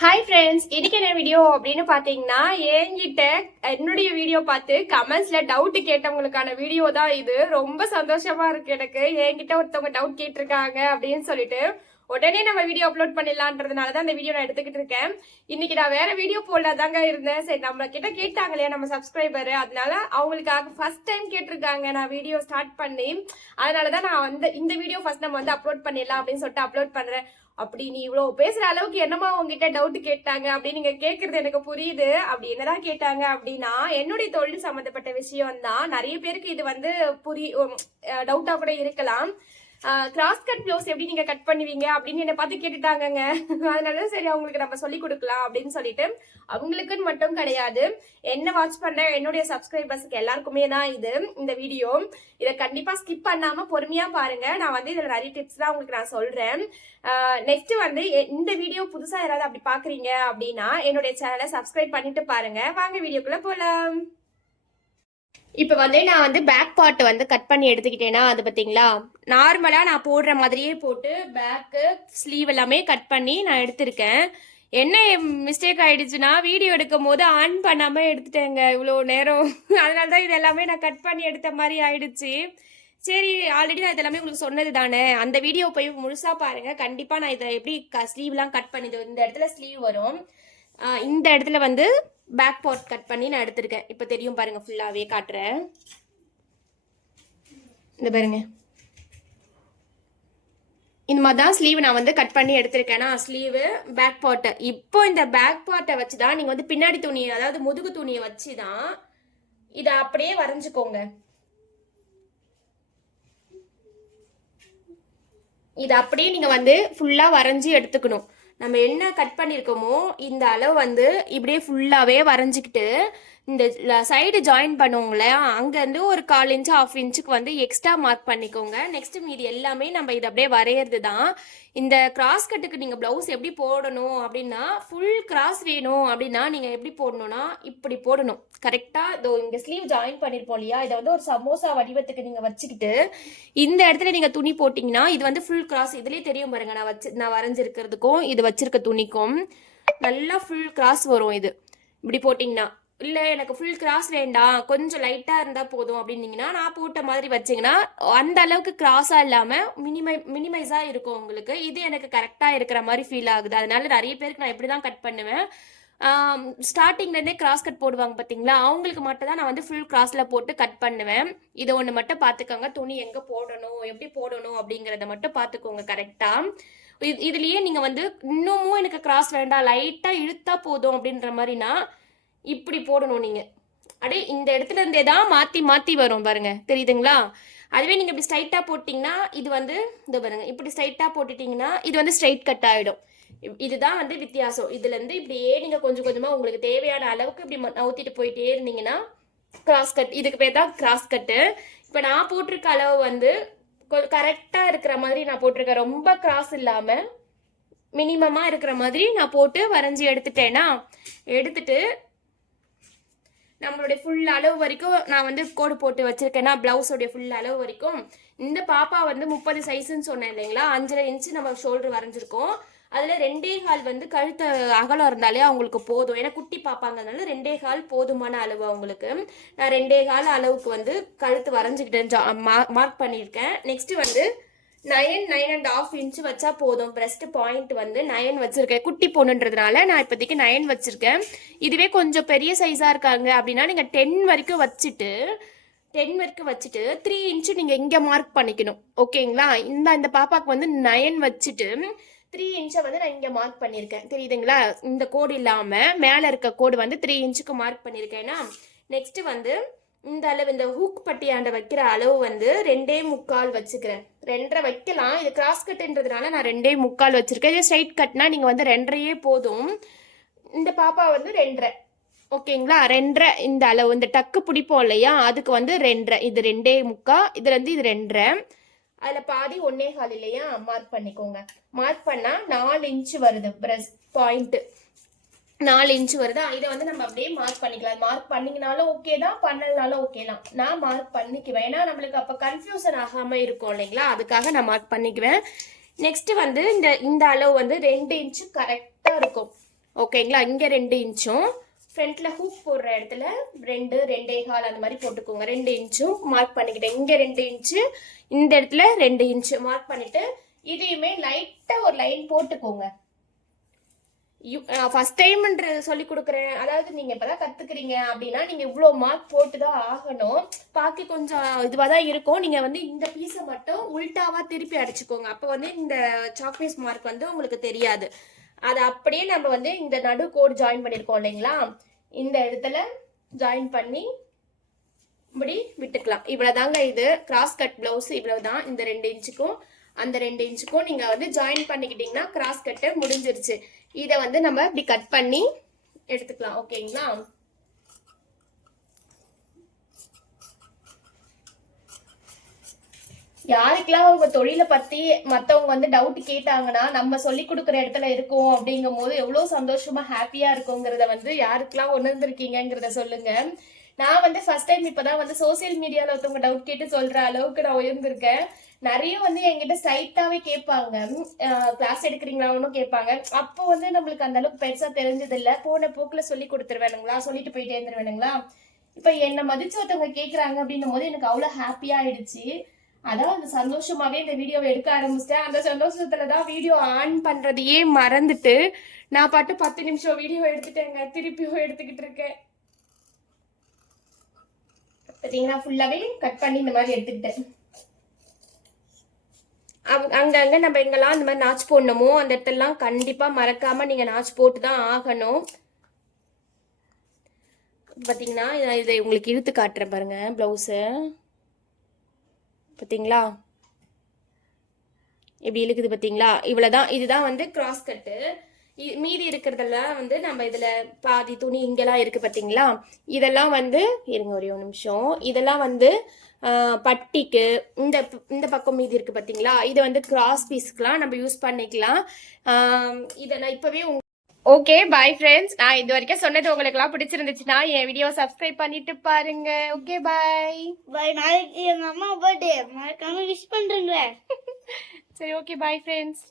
Hi friends, இன்னைக்கு என்ன video அப்படின்னு பார்த்தீங்கன்னா, என்கிட்ட என்னுடைய வீடியோ பார்த்து கமெண்ட்ஸ்ல டவுட் கேட்டவங்களுக்கான வீடியோ தான் இது. ரொம்ப சந்தோஷமா இருக்கு எனக்கு. என்கிட்ட ஒருத்தவங்க டவுட் கேட்டிருக்காங்க அப்படின்னு சொல்லிட்டு உடனே நம்ம வீடியோ அப்லோட் பண்ணிடலான்றதுனால தான் இந்த வீடியோ நான் எடுத்துக்கிட்டு இருக்கேன். இன்னைக்கு நான் வேற வீடியோ போடலாதாங்க இருந்தேன். சரி, நம்ம கிட்ட கேட்டாங்க இல்லையா நம்ம சப்ஸ்கிரைபர், அதனால அவங்களுக்காக ஃபர்ஸ்ட் டைம் கேட்டிருக்காங்க நான் வீடியோ ஸ்டார்ட் பண்ணி. அதனாலதான் நான் வந்து இந்த வீடியோ ஃபர்ஸ்ட் நம்ம வந்து அப்லோட் பண்ணிடலாம் அப்படின்னு சொல்லிட்டு அப்லோட் பண்றேன். அப்படி நீ இவ்வளவு பேசுற அளவுக்கு என்னமா உங்ககிட்ட டவுட் கேட்டாங்க அப்படின்னு நீங்க கேக்குறது எனக்கு புரியுது. அப்படி என்னதான் கேட்டாங்க அப்படின்னா, என்னுடைய தொழில் சம்பந்தப்பட்ட விஷயம் தான். நிறைய பேருக்கு இது வந்து டவுட்டா கூட இருக்கலாம். கிராஸ் கட் ப்ளவுஸ் எப்படி நீங்க கட் பண்ணுவீங்க அப்படின்னு என்ன பார்த்து கேட்டுட்டாங்கங்க. அதனால சரி அவங்களுக்கு நம்ம சொல்லி கொடுக்கலாம் அப்படின்னு சொல்லிட்டு, அவங்களுக்குன்னு மட்டும் கிடையாது, என்ன வாட்ச் பண்ற என்னுடைய சப்ஸ்கிரைபர்ஸ்க்கு எல்லாருக்குமே தான் இது இந்த வீடியோ. இதை கண்டிப்பா ஸ்கிப் பண்ணாம பொறுமையா பாருங்க. நான் வந்து இதுல நிறைய டிப்ஸ் தான் உங்களுக்கு நான் சொல்றேன். நெக்ஸ்ட் வந்து இந்த வீடியோ புதுசா யாராவது அப்படி பாக்குறீங்க அப்படின்னா என்னுடைய சேனலை சப்ஸ்கிரைப் பண்ணிட்டு பாருங்க. வாங்க வீடியோக்குள்ள போலாம். இப்போ வந்து நான் வந்து பேக் பார்ட் வந்து கட் பண்ணி எடுத்துக்கிட்டேன்னா, அது பார்த்தீங்களா, நார்மலாக நான் போடுற மாதிரியே போட்டு பேக்கு ஸ்லீவ் எல்லாமே கட் பண்ணி நான் எடுத்திருக்கேன். என்ன மிஸ்டேக் ஆயிடுச்சுன்னா, வீடியோ எடுக்கும் போது ஆன் பண்ணாமல் எடுத்துட்டேங்க இவ்வளோ நேரம். அதனால தான் இது எல்லாமே நான் கட் பண்ணி எடுத்த மாதிரி ஆயிடுச்சு. சரி, ஆல்ரெடி நான் இதெல்லாமே உங்களுக்கு சொன்னது தானே, அந்த வீடியோ போய் முழுசாக பாருங்கள். கண்டிப்பாக நான் இதை எப்படி ஸ்லீவ்லாம் கட் பண்ணிது, இந்த இடத்துல ஸ்லீவ் வரும், இந்த இடத்துல வந்து பேக் பார்ட் கட் பண்ணி நான் எடுத்திருக்கேன். இப்போ தெரியும் பாருங்க, ஃபுல்லாகவே காட்டுறேன். இந்த பாருங்க, இந்த மாதிரி தான் ஸ்லீவ் நான் வந்து கட் பண்ணி எடுத்திருக்கேன்னா, ஸ்லீவு பேக் பார்ட்டை. இப்போ இந்த பேக் பார்ட்டை வச்சு தான் நீங்கள் வந்து பின்னாடி துணியை, அதாவது முதுகு துணியை வச்சு தான் இதை அப்படியே வரைஞ்சிக்கோங்க. இதை அப்படியே நீங்கள் வந்து ஃபுல்லாக வரைஞ்சி எடுத்துக்கணும். நம்ம என்ன கட் பண்ணியிருக்கோமோ இந்த அளவு வந்து இப்படியே ஃபுல்லாகவே வரைஞ்சிக்கிட்டு, இந்த சைடு ஜாயின் பண்ணுவோங்களே, அங்கேருந்து ஒரு 1/4 இன்ச்சு 1/2 இன்ச்சுக்கு வந்து எக்ஸ்ட்ரா மார்க் பண்ணிக்கோங்க. நெக்ஸ்ட் மீதி எல்லாமே நம்ம இதை அப்படியே வரைகிறது தான். இந்த கிராஸ் கட்டுக்கு நீங்கள் ப்ளவுஸ் எப்படி போடணும் அப்படின்னா, ஃபுல் கிராஸ் வேணும் அப்படின்னா நீங்கள் எப்படி போடணும்னா, இப்படி போடணும் கரெக்டாக. இதோ இங்கே ஸ்லீவ் ஜாயின் பண்ணியிருப்போம் இல்லையா, இதை வந்து ஒரு சமோசா வடிவத்துக்கு நீங்கள் வச்சுக்கிட்டு இந்த இடத்துல நீங்கள் துணி போட்டிங்கன்னா, இது வந்து ஃபுல் கிராஸ். இதுலேயே தெரியும் பாருங்க, நான் வரைஞ்சிருக்கிறதுக்கும் இது வச்சிருக்க துணிக்கும் நல்லா ஃபுல் கிராஸ் வரும். இது இப்படி போட்டிங்கன்னா, இல்லை எனக்கு ஃபுல் கிராஸ் வேண்டாம், கொஞ்சம் லைட்டாக இருந்தால் போதும் அப்படின்னீங்கன்னா, நான் போட்ட மாதிரி வச்சிங்கன்னா அந்த அளவுக்கு கிராஸாக இல்லாமல் மினிமைஸாக இருக்கும் உங்களுக்கு. இது எனக்கு கரெக்டாக இருக்கிற மாதிரி ஃபீல் ஆகுது. அதனால நிறைய பேருக்கு நான் இப்படி தான் கட் பண்ணுவேன். ஸ்டார்டிங்லேருந்தே கிராஸ் கட் போடுவாங்க பார்த்தீங்களா, அவங்களுக்கு மட்டும் தான் நான் வந்து ஃபுல் கிராஸில் போட்டு கட் பண்ணுவேன். இதை ஒன்று மட்டும் பார்த்துக்கோங்க, துணி எங்கே போடணும் எப்படி போடணும் அப்படிங்கிறத மட்டும் பார்த்துக்கோங்க கரெக்டாக. இதுலேயே நீங்கள் வந்து இன்னமும் எனக்கு கிராஸ் வேண்டாம், லைட்டாக இழுத்தா போதும் அப்படின்ற மாதிரினா இப்படி போடணும். நீங்கள் அப்படியே இந்த இடத்துல இருந்தே தான் மாற்றி மாற்றி வரும் பாருங்க, தெரியுதுங்களா. அதுவே நீங்கள் இப்படி ஸ்ட்ரைட்டாக போட்டிங்கன்னா இது வந்து இந்த பாருங்க, இப்படி ஸ்ட்ரைட்டாக போட்டுட்டிங்கன்னா இது வந்து ஸ்ட்ரைட் கட் ஆகிடும். இதுதான் வந்து வித்தியாசம். இதுலேருந்து இப்படியே நீங்கள் கொஞ்சம் கொஞ்சமாக உங்களுக்கு தேவையான அளவுக்கு இப்படி நவுத்திட்டு போயிட்டே இருந்தீங்கன்னா கிராஸ் கட். இதுக்கு பேர் தான் கிராஸ் கட்டு. இப்போ நான் போட்டிருக்க அளவு வந்து கரெக்டாக இருக்கிற மாதிரி நான் போட்டிருக்கேன். ரொம்ப கிராஸ் இல்லாமல் மினிமமாக இருக்கிற மாதிரி நான் போட்டு வரைஞ்சி எடுத்துட்டேன்னா, எடுத்துட்டு நம்மளுடைய ஃபுல் அளவு வரைக்கும் நான் வந்து கோடு போட்டு வச்சிருக்கேன்னா, பிளவுஸோடைய ஃபுல் அளவு வரைக்கும். இந்த பாப்பா வந்து 30 சைஸ்ன்னு சொன்னேன் இல்லைங்களா, 5.5 இன்ச்சு நம்ம ஷோல்டர் வரைஞ்சிருக்கோம். அதில் 2.25 வந்து கழுத்து அகலம் இருந்தாலே அவங்களுக்கு போதும். ஏன்னா குட்டி பாப்பாங்கிறதுனால 2.25 போதுமான அளவு அவங்களுக்கு. நான் 2.25 அளவுக்கு வந்து கழுத்து வரைஞ்சிக்கிட்டேன், மார்க் பண்ணியிருக்கேன். நெக்ஸ்ட் வந்து 9.5 இன்ச்சு வச்சா போதும். பிரஸ்ட் பாயிண்ட் வந்து 9 வச்சிருக்கேன். குட்டி பொண்ணுன்றதுனால நான் இப்போதைக்கு 9 வச்சிருக்கேன். இதுவே கொஞ்சம் பெரிய சைஸாக இருக்காங்க அப்படின்னா நீங்கள் 10 வரைக்கும் வச்சுட்டு 3 இன்ச்சு நீங்கள் இங்கே மார்க் பண்ணிக்கணும். ஓகேங்களா. இந்த பாப்பாவுக்கு வந்து 9 வச்சுட்டு 3 இன்ச்சை வந்து நான் இங்கே மார்க் பண்ணியிருக்கேன், தெரியுதுங்களா. இந்த கோடு இல்லாமல் மேலே இருக்க கோடு வந்து 3 இன்ச்சுக்கு மார்க் பண்ணியிருக்கேன்னா, நெக்ஸ்ட் வந்து இந்த அளவு, இந்த ஹூக் பட்டியாண்ட வைக்கிற அளவு வந்து 2.25 வச்சுக்கிறேன். 2.5 வைக்கலாம், இது கிராஸ் கட்டுன்றதுனால நான் 2.25 வச்சிருக்கேன். இதே ஸ்ட்ரைட் கட்னா நீங்கள் வந்து 2.5 போதும். இந்த பாப்பா வந்து 2.5, ஓகேங்களா. 2.5 இந்த அளவு, இந்த டக்கு பிடிப்போம் இல்லையா, அதுக்கு வந்து 2.5. இது 2.25, இதுல இருந்து இது 2.5, அதில் பாதி 1.25 இல்லையா, மார்க் பண்ணிக்கோங்க. மார்க் பண்ணால் 4 இன்ச்சு வருது. பிரஸ்ட் பாயிண்ட்டு 4 இன்ச்சு வருதா, இதை வந்து நம்ம அப்படியே மார்க் பண்ணிக்கலாம். மார்க் பண்ணிங்கனாலும் ஓகே தான், பண்ணலனாலும் ஓகே தான். நான் மார்க் பண்ணிக்குவேன், ஏன்னா நம்மளுக்கு அப்போ கன்ஃபியூசன் ஆகாமல் இருக்கும் இல்லைங்களா, அதுக்காக நான் மார்க் பண்ணிக்குவேன். நெக்ஸ்ட் வந்து இந்த அளவு வந்து 2 இன்ச்சு கரெக்டாக இருக்கும். ஓகேங்களா? இங்கே 2 இன்ச்சும் ஃப்ரண்ட்டில் ஹூக் போடுற இடத்துல 2, 2.25 அந்த மாதிரி போட்டுக்கோங்க. 2 இன்ச்சும் மார்க் பண்ணிக்கிட்டேன். இங்கே 2 இன்ச்சு, இந்த இடத்துல 2 இன்ச்சு மார்க் பண்ணிட்டு இதையுமே லைட்டாக ஒரு லைன் போட்டுக்கோங்க. ஃபர்ஸ்ட் டைம் சொல்லி கொடுக்குறேன், அதாவது நீங்க இப்பதான் கத்துக்கிறீங்க அப்படின்னா நீங்க இவ்வளவு மார்க் போட்டுதான் ஆகணும். பாக்கி கொஞ்சம் இதுவா தான் இருக்கும். நீங்க வந்து இந்த பீஸை மட்டும் உல்டாவா திருப்பி அடிச்சுக்கோங்க. அப்ப வந்து இந்த சாக் பீஸ் மார்க் வந்து உங்களுக்கு தெரியாது. அது அப்படியே நம்ம வந்து இந்த நடு கோடு ஜாயின் பண்ணிருக்கோம் இல்லைங்களா, இந்த இடத்துல ஜாயின் பண்ணி இப்படி விட்டுக்கலாம். இவ்வளவுதாங்க. இது கிராஸ் கட் பிளவுஸ் இவ்வளவுதான். இந்த 2 இன்ச்சுக்கும் அந்த 2 இன்ச்சுக்கும் நீங்க வந்து ஜாயின் பண்ணிக்கிட்டீங்கன்னா கிராஸ் கட்டு முடிஞ்சிருச்சு. இதை வந்து நம்ம இப்படி கட் பண்ணி எடுத்துக்கலாம். ஓகேங்களா? யாருக்கெல்லாம் உங்க தொழிலை பத்தி மத்தவங்க வந்து டவுட் கேட்டாங்கன்னா நம்ம சொல்லி கொடுக்குற இடத்துல இருக்கோம் அப்படிங்கும் போது எவ்வளவு சந்தோஷமா ஹாப்பியா இருக்குங்கிறத வந்து யாருக்கெல்லாம் உணர்ந்திருக்கீங்கிறத சொல்லுங்க. நான் வந்து ஃபர்ஸ்ட் டைம் இப்பதான் வந்து சோசியல் மீடியால ஒருத்தவங்க டவுட் கேட்டு சொல்ற அளவுக்கு நான் உயர்ந்திருக்கேன். நிறைய வந்து என்கிட்ட ஸ்ட்ரைட்டாவே கேட்பாங்க, கிளாஸ் எடுக்கிறீங்களான்னு கேட்பாங்க. அப்போ வந்து நம்மளுக்கு அந்த அளவுக்கு பெருசா தெரிஞ்சது இல்ல. போன போக்குல சொல்லி கொடுத்துருவேனுங்களா, சொல்லிட்டு போயிட்டே இருந்துருவேனுங்களா. இப்ப என்ன மதிச்சு ஒருத்தவங்க கேட்கறாங்க அப்படின்னும் போது எனக்கு அவ்வளவு ஹாப்பியா ஆயிடுச்சு. அதான் அந்த சந்தோஷமாவே இந்த வீடியோவை எடுக்க ஆரம்பிச்சிட்டேன். அந்த சந்தோஷத்துலதான் வீடியோ ஆன் பண்றதையே மறந்துட்டு நான் பாட்டு 10 நிமிஷம் வீடியோ எடுத்துட்டேங்க. திருப்பியும் எடுத்துக்கிட்டு இருக்கேன். பாத்தீங்கன்னா ஃபுல்லாவே கட் பண்ணி இந்த மாதிரி எடுத்துக்கிட்டேன். அங்கங்க நம்ம எங்கெல்லாம் இந்த மாதிரி நாச் போடணுமோ அந்த இடத்தெல்லாம் கண்டிப்பா மறக்காம நீங்க நாச் போட்டு தான் ஆகணும். பாத்தீங்கன்னா இதை உங்களுக்கு இழுத்து காட்டுறேன் பாருங்க. பிளவுஸ் பாத்தீங்களா எப்படி இழுக்குது பாத்தீங்களா? இவ்வளவுதான். இதுதான் வந்து கிராஸ் கட்டு. மீதி இருக்கிறதெல்லாம் வந்து நம்ம இதுல பாதி துணி இங்கெல்லாம் இருக்கு பாத்தீங்களா, இதெல்லாம் வந்து இருங்க ஒரே ஒரு நிமிஷம். இதெல்லாம் வந்து பட்டிக்கு இந்த இந்த பக்கம் மீதி இருக்கு பாத்தீங்களா, இது வந்து கிராஸ் பீஸ்க்குலாம் நம்ம யூஸ் பண்ணிக்கலாம். இதை நான் இப்பவே ஓகே பாய் ஃப்ரெண்ட்ஸ். நான் இது வரைக்கும் சொன்னது உங்களுக்குலாம் பிடிச்சிருந்துச்சுன்னா என் வீடியோ சப்ஸ்கிரைப் பண்ணிட்டு பாருங்க. ஓகே பாய் பாய். நாளைக்கு எங்க அம்மா பர்த்டே, மறக்காம விஷ் பண்றேங்க. சரி ஓகே பாய் ஃப்ரெண்ட்ஸ்.